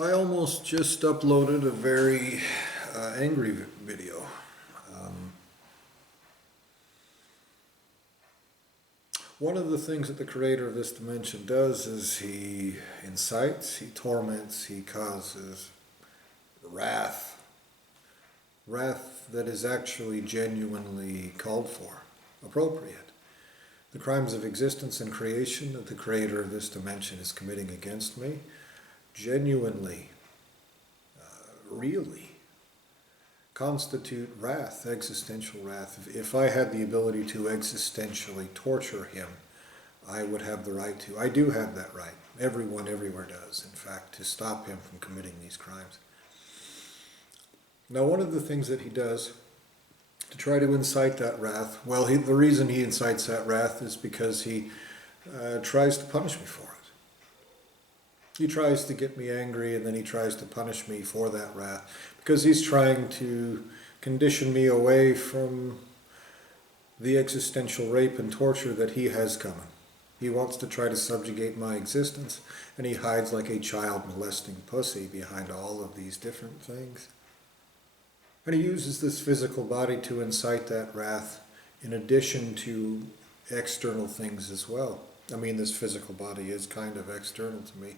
I almost just uploaded a very angry video. One of the things that the creator of this dimension does is he incites, he torments, he causes wrath. Wrath that is actually genuinely called for, appropriate. The crimes of existence and creation that the creator of this dimension is committing against me, genuinely, really, constitute wrath, existential wrath. If I had the ability to existentially torture him, I would have the right to. I do have that right. Everyone everywhere does, in fact, to stop him from committing these crimes. Now, one of the things that he does to try to incite that wrath, well, the reason he incites that wrath is because he tries to punish me for it. He tries to get me angry, and then he tries to punish me for that wrath, because he's trying to condition me away from the existential rape and torture that he has coming. He wants to try to subjugate my existence, and he hides like a child molesting pussy behind all of these different things. And he uses this physical body to incite that wrath in addition to external things as well. I mean, this physical body is kind of external to me,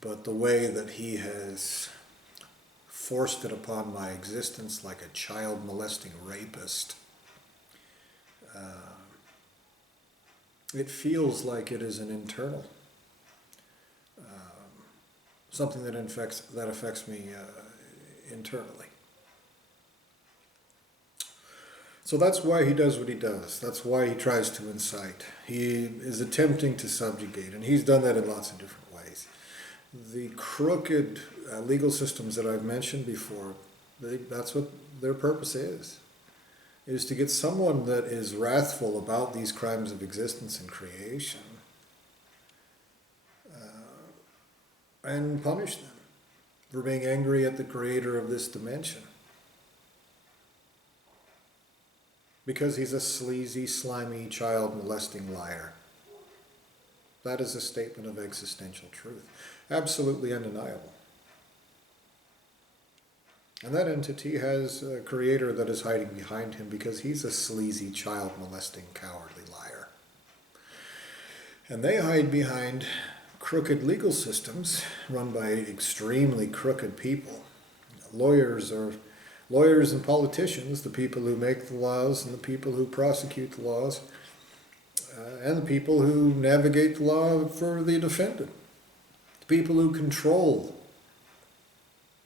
but the way that he has forced it upon my existence like a child molesting rapist, it feels like it is an internal, something that affects me internally. So that's why he does what he does. That's why he tries to incite. He is attempting to subjugate, and he's done that in lots of different ways. The crooked legal systems that I've mentioned before, that's what their purpose is to get someone that is wrathful about these crimes of existence and creation and punish them for being angry at the creator of this dimension. Because he's a sleazy, slimy, child-molesting liar. That is a statement of existential truth. Absolutely undeniable. And that entity has a creator that is hiding behind him because he's a sleazy, child-molesting, cowardly liar. And they hide behind crooked legal systems run by extremely crooked people. Lawyers and politicians, the people who make the laws and the people who prosecute the laws, and the people who navigate the law for the defendant, the people who control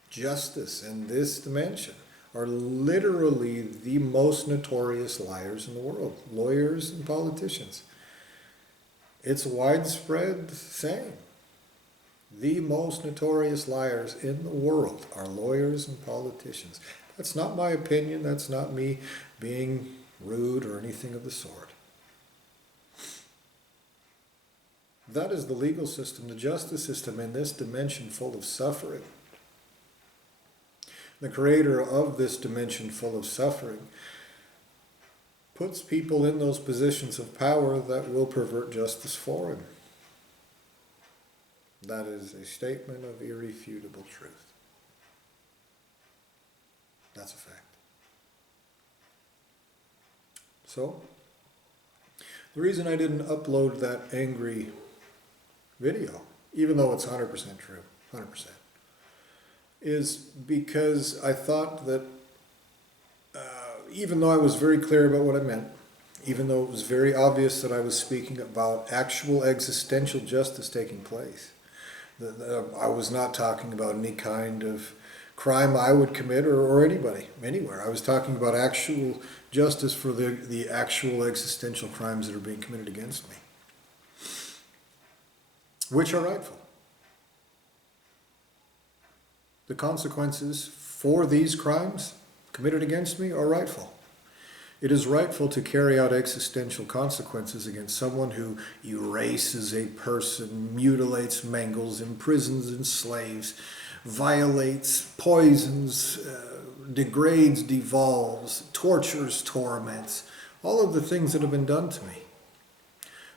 justice in this dimension are literally the most notorious liars in the world, lawyers and politicians. It's a widespread saying. The most notorious liars in the world are lawyers and politicians. That's not my opinion. That's not me being rude or anything of the sort. That is the legal system, the justice system in this dimension full of suffering. The creator of this dimension full of suffering puts people in those positions of power that will pervert justice for him. That is a statement of irrefutable truth. That's a fact. So, the reason I didn't upload that angry video, even though it's 100% true, 100%, is because I thought that even though I was very clear about what I meant, even though it was very obvious that I was speaking about actual existential justice taking place, that I was not talking about any kind of crime I would commit or anybody, anywhere. I was talking about actual justice for the actual existential crimes that are being committed against me, which are rightful. The consequences for these crimes committed against me are rightful. It is rightful to carry out existential consequences against someone who erases a person, mutilates, mangles, imprisons, enslaves, violates, poisons, degrades, devolves, tortures, torments, all of the things that have been done to me.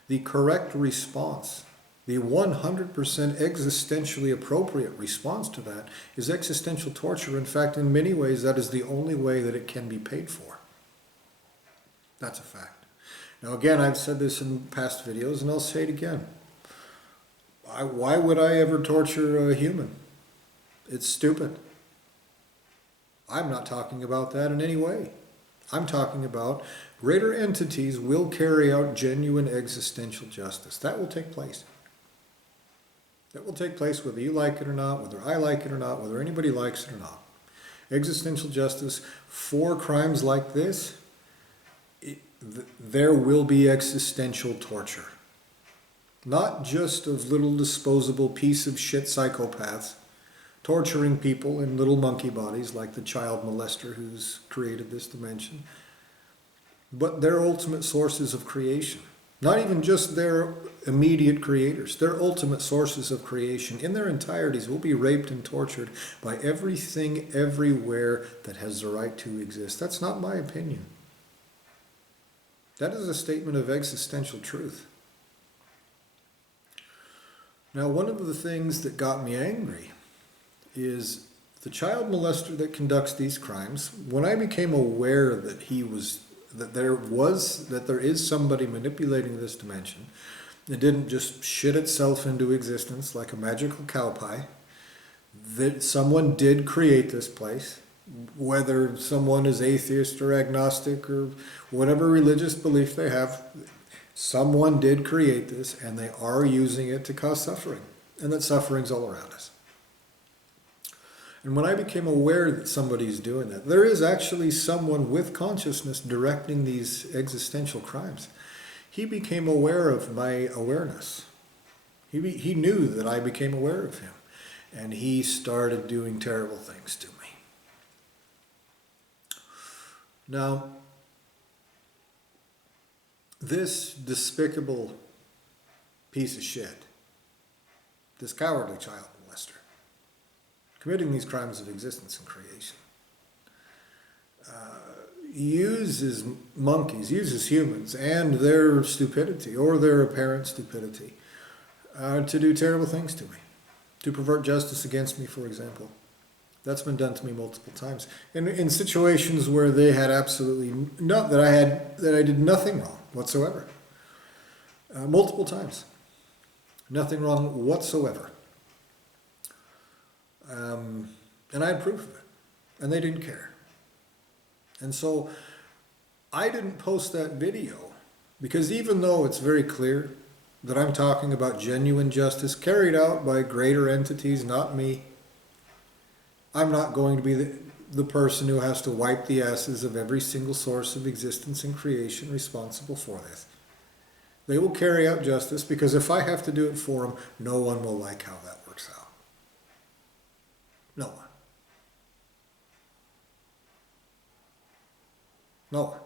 The correct response, The 100% existentially appropriate response to that is existential torture. In fact, in many ways, that is the only way that it can be paid for. That's a fact. Now, again, I've said this in past videos, and I'll say it again. Why would I ever torture a human? It's stupid. I'm not talking about that in any way. I'm talking about greater entities will carry out genuine existential justice. That will take place. That will take place whether you like it or not, whether I like it or not, whether anybody likes it or not. Existential justice for crimes like this, there will be existential torture. Not just of little disposable piece of shit psychopaths torturing people in little monkey bodies like the child molester who's created this dimension, but their ultimate sources of creation. Not even just their immediate creators, their ultimate sources of creation in their entireties will be raped and tortured by everything everywhere that has the right to exist. That's not my opinion. That is a statement of existential truth. Now, one of the things that got me angry is the child molester that conducts these crimes. When I became aware that there is somebody manipulating this dimension, it didn't just shit itself into existence like a magical cow pie, that someone did create this place, whether someone is atheist or agnostic or whatever religious belief they have, someone did create this and they are using it to cause suffering, and that suffering's all around us. And when I became aware that somebody's doing that, there is actually someone with consciousness directing these existential crimes. He became aware of my awareness. He knew that I became aware of him. And he started doing terrible things to me. Now, this despicable piece of shit, this cowardly child molester, committing these crimes of existence and creation, uses monkeys, uses humans and their stupidity or their apparent stupidity to do terrible things to me, to pervert justice against me, for example. That's been done to me multiple times, in situations where they had absolutely that I did nothing wrong whatsoever. Multiple times, nothing wrong whatsoever. And I had proof of it, and they didn't care. And so I didn't post that video because even though it's very clear that I'm talking about genuine justice carried out by greater entities, not me, I'm not going to be the person who has to wipe the asses of every single source of existence and creation responsible for this. They will carry out justice because if I have to do it for them, no one will like how that works out. No one. No one.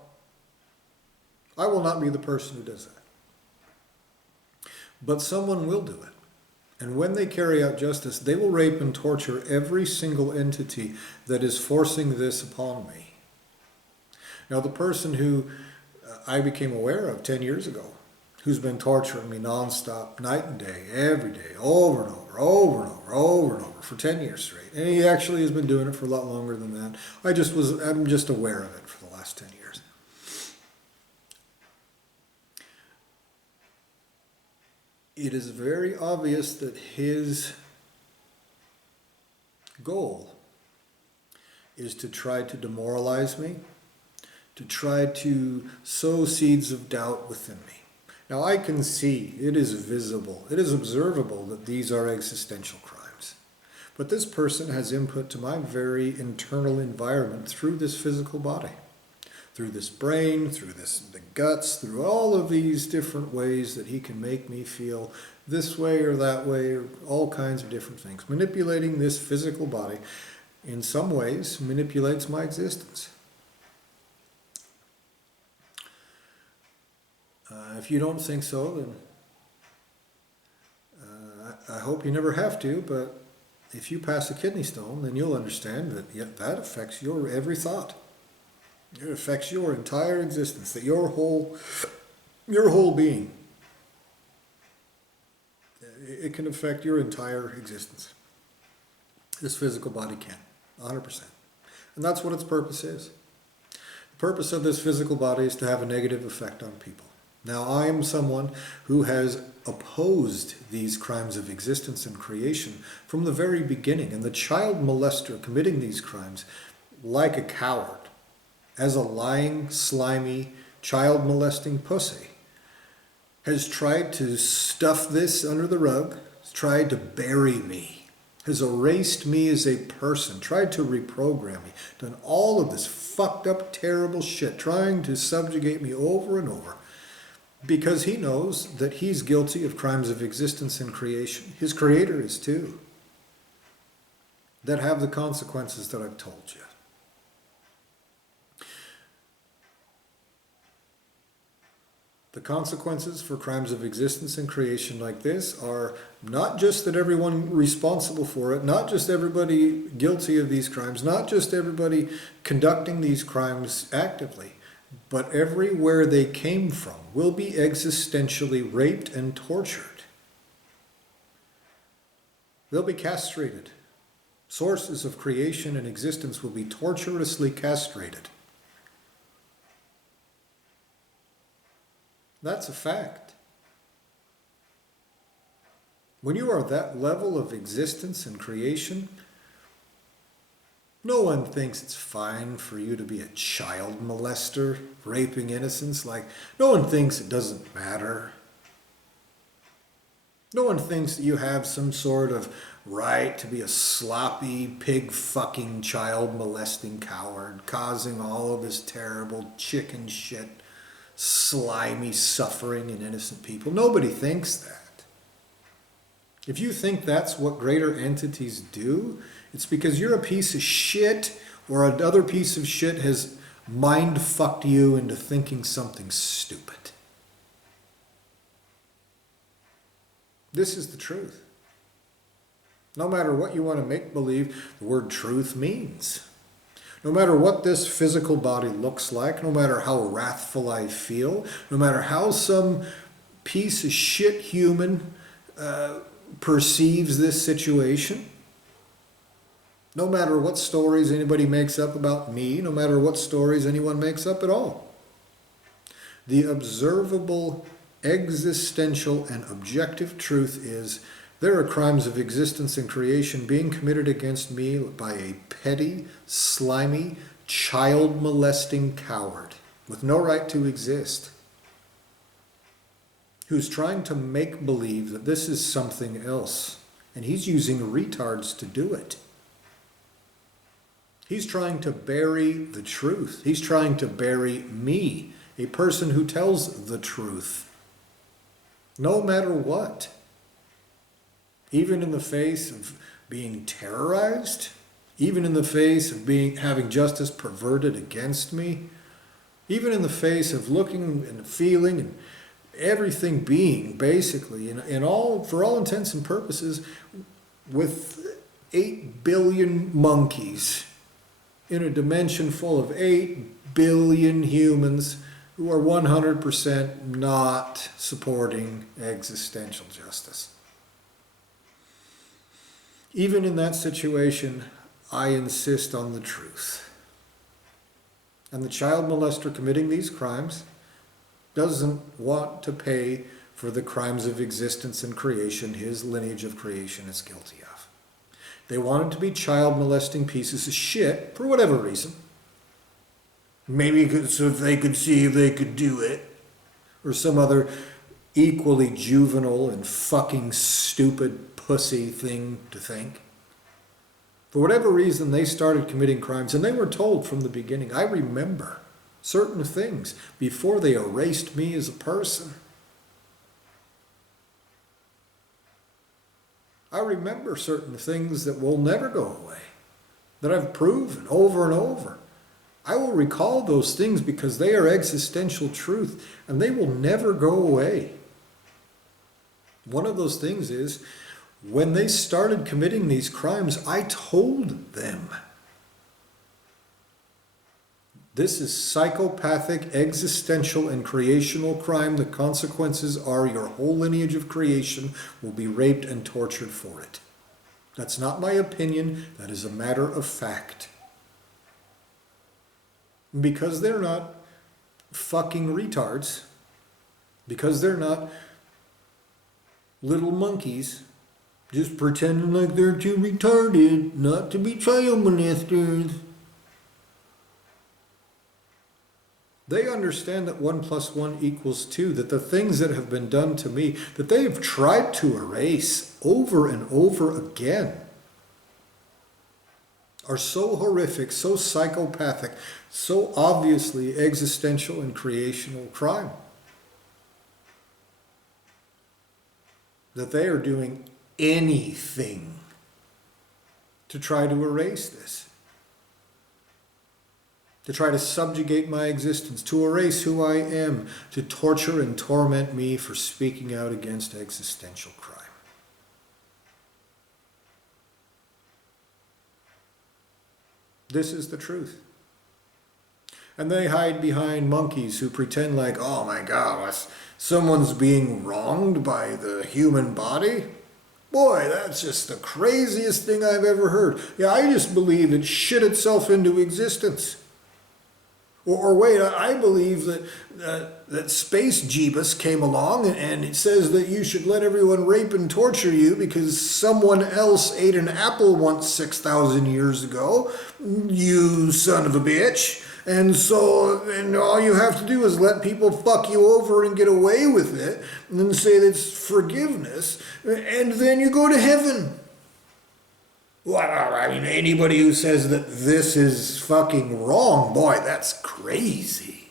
I will not be the person who does that. But someone will do it. And when they carry out justice, they will rape and torture every single entity that is forcing this upon me. Now, the person who I became aware of 10 years ago, who's been torturing me nonstop, night and day, every day, over and over, over and over, over and over, for 10 years straight. And he actually has been doing it for a lot longer than that. I'm just aware of it for the last 10 years. It is very obvious that his goal is to try to demoralize me, to try to sow seeds of doubt within me. Now I can see, it is visible, it is observable that these are existential crimes. But this person has input to my very internal environment through this physical body, through this brain, through the guts, through all of these different ways that he can make me feel this way or that way, or all kinds of different things. Manipulating this physical body, in some ways, manipulates my existence. If you don't think so, then I hope you never have to, but if you pass a kidney stone, then you'll understand that that affects your every thought. It affects your entire existence, that your whole being It can affect your entire existence. This physical body can, 100%. And that's what its purpose is. The purpose of this physical body is to have a negative effect on people. Now, I am someone who has opposed these crimes of existence and creation from the very beginning. And the child molester committing these crimes, like a coward, as a lying, slimy, child molesting pussy, has tried to stuff this under the rug, has tried to bury me, has erased me as a person, tried to reprogram me, done all of this fucked up, terrible shit, trying to subjugate me over and over, because he knows that he's guilty of crimes of existence and creation. His creator is too, that have the consequences that I've told you. The consequences for crimes of existence and creation like this are not just that everyone responsible for it, not just everybody guilty of these crimes, not just everybody conducting these crimes actively, but everywhere they came from will be existentially raped and tortured. They'll be castrated. Sources of creation and existence will be torturously castrated. That's a fact. When you are at that level of existence and creation, no one thinks it's fine for you to be a child molester, raping innocents. Like, no one thinks it doesn't matter. No one thinks that you have some sort of right to be a sloppy, pig-fucking, child-molesting coward, causing all of this terrible chicken shit, slimy suffering in innocent people. Nobody thinks that. If you think that's what greater entities do, it's because you're a piece of shit, or another piece of shit has mind-fucked you into thinking something stupid. This is the truth. No matter what you want to make believe the word truth means. No matter what this physical body looks like, no matter how wrathful I feel, no matter how some piece of shit human perceives this situation, no matter what stories anybody makes up about me, no matter what stories anyone makes up at all, the observable, existential, and objective truth is there are crimes of existence and creation being committed against me by a petty, slimy, child-molesting coward with no right to exist, who's trying to make believe that this is something else, and he's using retards to do it. He's trying to bury the truth. He's trying to bury me, a person who tells the truth, no matter what. Even in the face of being terrorized, even in the face of having justice perverted against me, even in the face of looking and feeling and everything being basically, for all intents and purposes, with 8 billion monkeys in a dimension full of 8 billion humans who are 100% not supporting existential justice. Even in that situation, I insist on the truth. And the child molester committing these crimes doesn't want to pay for the crimes of existence and creation his lineage of creation is guilty of. They wanted to be child molesting pieces of shit for whatever reason. Maybe so if they could see if they could do it, or some other equally juvenile and fucking stupid pussy thing to think. For whatever reason, they started committing crimes, and they were told from the beginning. I remember certain things before they erased me as a person. I remember certain things that will never go away, that I've proven over and over. I will recall those things because they are existential truth, and they will never go away. One of those things is, when they started committing these crimes, I told them. This is psychopathic, existential, and creational crime. The consequences are your whole lineage of creation will be raped and tortured for it. That's not my opinion. That is a matter of fact. Because they're not fucking retards, because they're not little monkeys just pretending like they're too retarded not to be child molesters. They understand that 1 + 1 = 2, that the things that have been done to me, that they have tried to erase over and over again, are so horrific, so psychopathic, so obviously existential and creational crime, that they are doing anything to try to erase this, to try to subjugate my existence, to erase who I am, to torture and torment me for speaking out against existential crime. This is the truth. And they hide behind monkeys who pretend like, oh my God, someone's being wronged by the human body? Boy, that's just the craziest thing I've ever heard. Yeah, I just believe it shit itself into existence. Or wait, I believe that Space Jeebus came along and it says that you should let everyone rape and torture you because someone else ate an apple once 6,000 years ago, you son of a bitch. And all you have to do is let people fuck you over and get away with it, and then say that's forgiveness, and then you go to heaven. Well, I mean, anybody who says that this is fucking wrong, boy, that's crazy.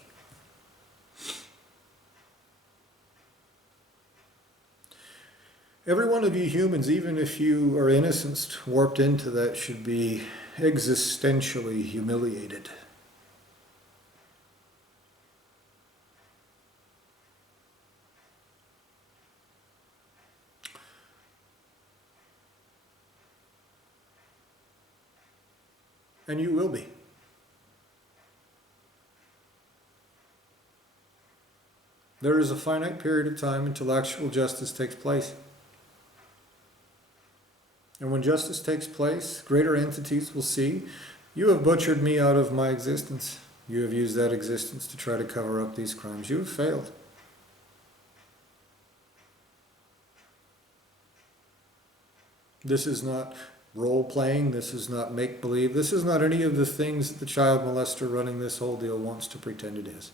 Every one of you humans, even if you are innocent, warped into that, should be existentially humiliated. And you will be. There is a finite period of time until actual justice takes place. And when justice takes place, greater entities will see, you have butchered me out of my existence. You have used that existence to try to cover up these crimes. You have failed. This is not role-playing, this is not make-believe, this is not any of the things that the child molester running this whole deal wants to pretend it is.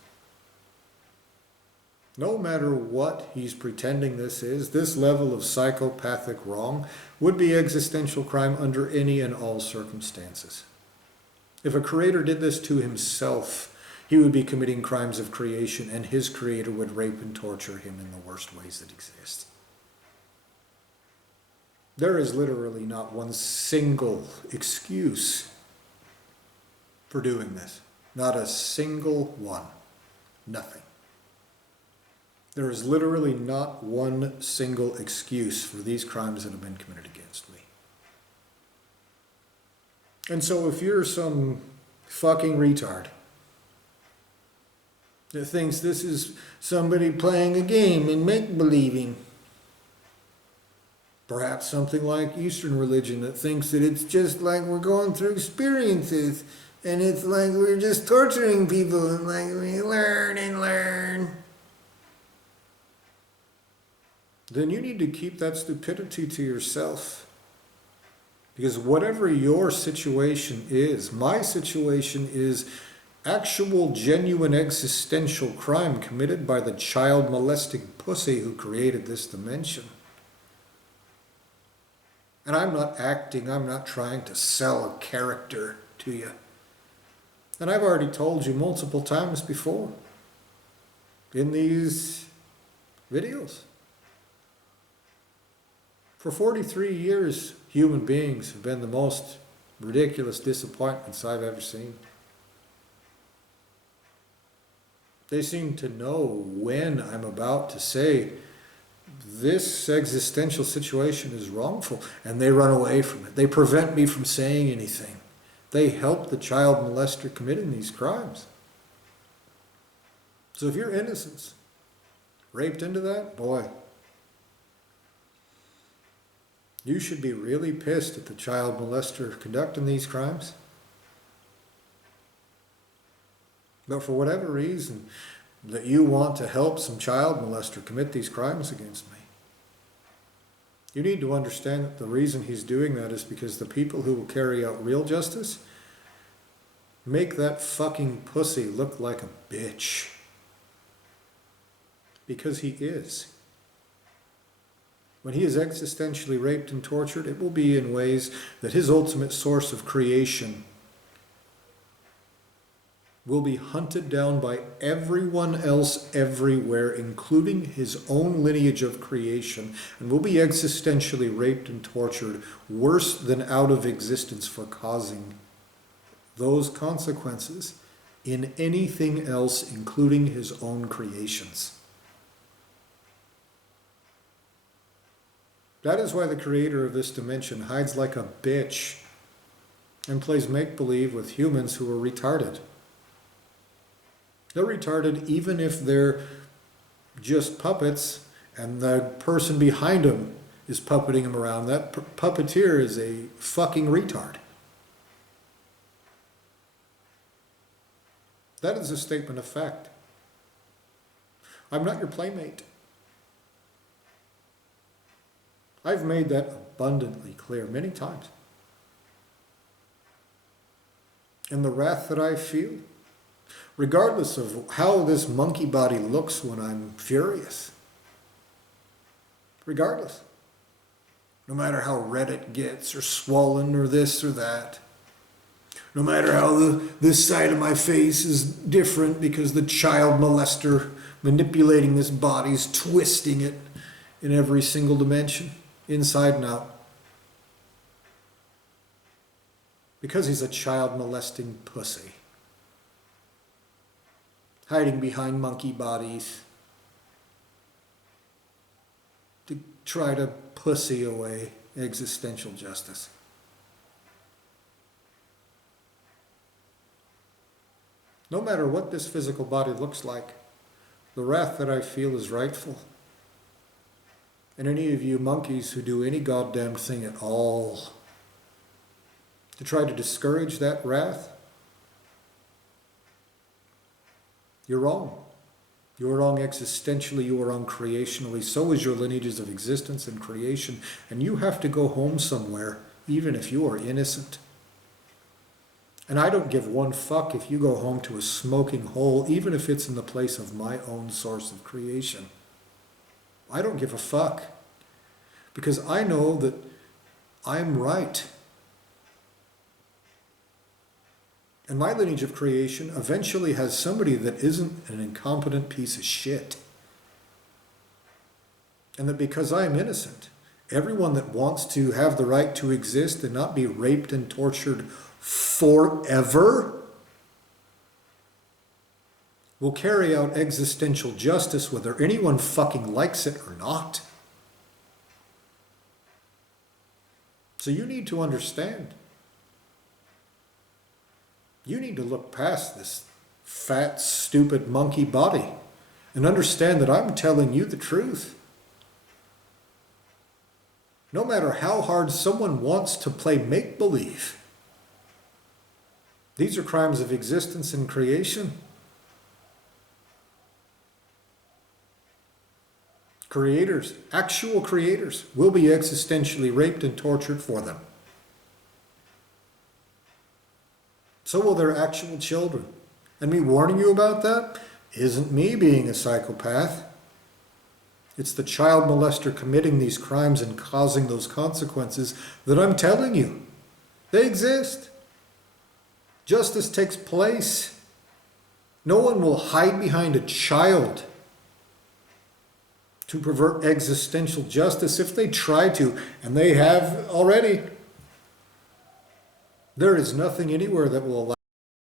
No matter what he's pretending this is, this level of psychopathic wrong would be existential crime under any and all circumstances. If a creator did this to himself, he would be committing crimes of creation, and his creator would rape and torture him in the worst ways that exist. There is literally not one single excuse for doing this. Not a single one. Nothing. There is literally not one single excuse for these crimes that have been committed against me. And so if you're some fucking retard that thinks this is somebody playing a game and make-believing, perhaps something like Eastern religion that thinks that it's just like we're going through experiences and it's like we're just torturing people and like we learn and learn. Then you need to keep that stupidity to yourself. Because whatever your situation is, my situation is actual genuine existential crime committed by the child molesting pussy who created this dimension. And I'm not acting, I'm not trying to sell a character to you. And I've already told you multiple times before in these videos. For 43 years, human beings have been the most ridiculous disappointments I've ever seen. They seem to know when I'm about to say this existential situation is wrongful, and they run away from it. They prevent me from saying anything. They help the child molester committing these crimes. So if your innocence raped into that, boy, you should be really pissed at the child molester conducting these crimes. But for whatever reason, that you want to help some child molester commit these crimes against me, you need to understand that the reason he's doing that is because the people who will carry out real justice make that fucking pussy look like a bitch. Because he is. When he is existentially raped and tortured, it will be in ways that his ultimate source of creation will be hunted down by everyone else everywhere, including his own lineage of creation, and will be existentially raped and tortured worse than out of existence for causing those consequences in anything else, including his own creations. That is why the creator of this dimension hides like a bitch and plays make-believe with humans who are retarded. They're retarded even if they're just puppets and the person behind them is puppeting them around. That puppeteer is a fucking retard. That is a statement of fact. I'm not your playmate. I've made that abundantly clear many times. And the wrath that I feel, regardless of how this monkey body looks when I'm furious, regardless, no matter how red it gets or swollen or this or that, no matter how this side of my face is different because the child molester manipulating this body is twisting it in every single dimension, inside and out. Because he's a child molesting pussy, hiding behind monkey bodies to try to pussy away existential justice. No matter what this physical body looks like, the wrath that I feel is rightful. And any of you monkeys who do any goddamn thing at all to try to discourage that wrath, you're wrong. You're wrong existentially, you are wrong creationally. So is your lineages of existence and creation. And you have to go home somewhere, even if you are innocent. And I don't give one fuck if you go home to a smoking hole, even if it's in the place of my own source of creation. I don't give a fuck. Because I know that I'm right. And my lineage of creation eventually has somebody that isn't an incompetent piece of shit. And that because I'm innocent, everyone that wants to have the right to exist and not be raped and tortured forever will carry out existential justice whether anyone fucking likes it or not. So you need to understand. You need to look past this fat, stupid monkey body and understand that I'm telling you the truth. No matter how hard someone wants to play make-believe, these are crimes of existence and creation. Creators, actual creators, will be existentially raped and tortured for them. So will their actual children. And me warning you about that isn't me being a psychopath. It's the child molester committing these crimes and causing those consequences that I'm telling you. They exist. Justice takes place. No one will hide behind a child to pervert existential justice if they try to, and they have already. There is nothing anywhere that will allow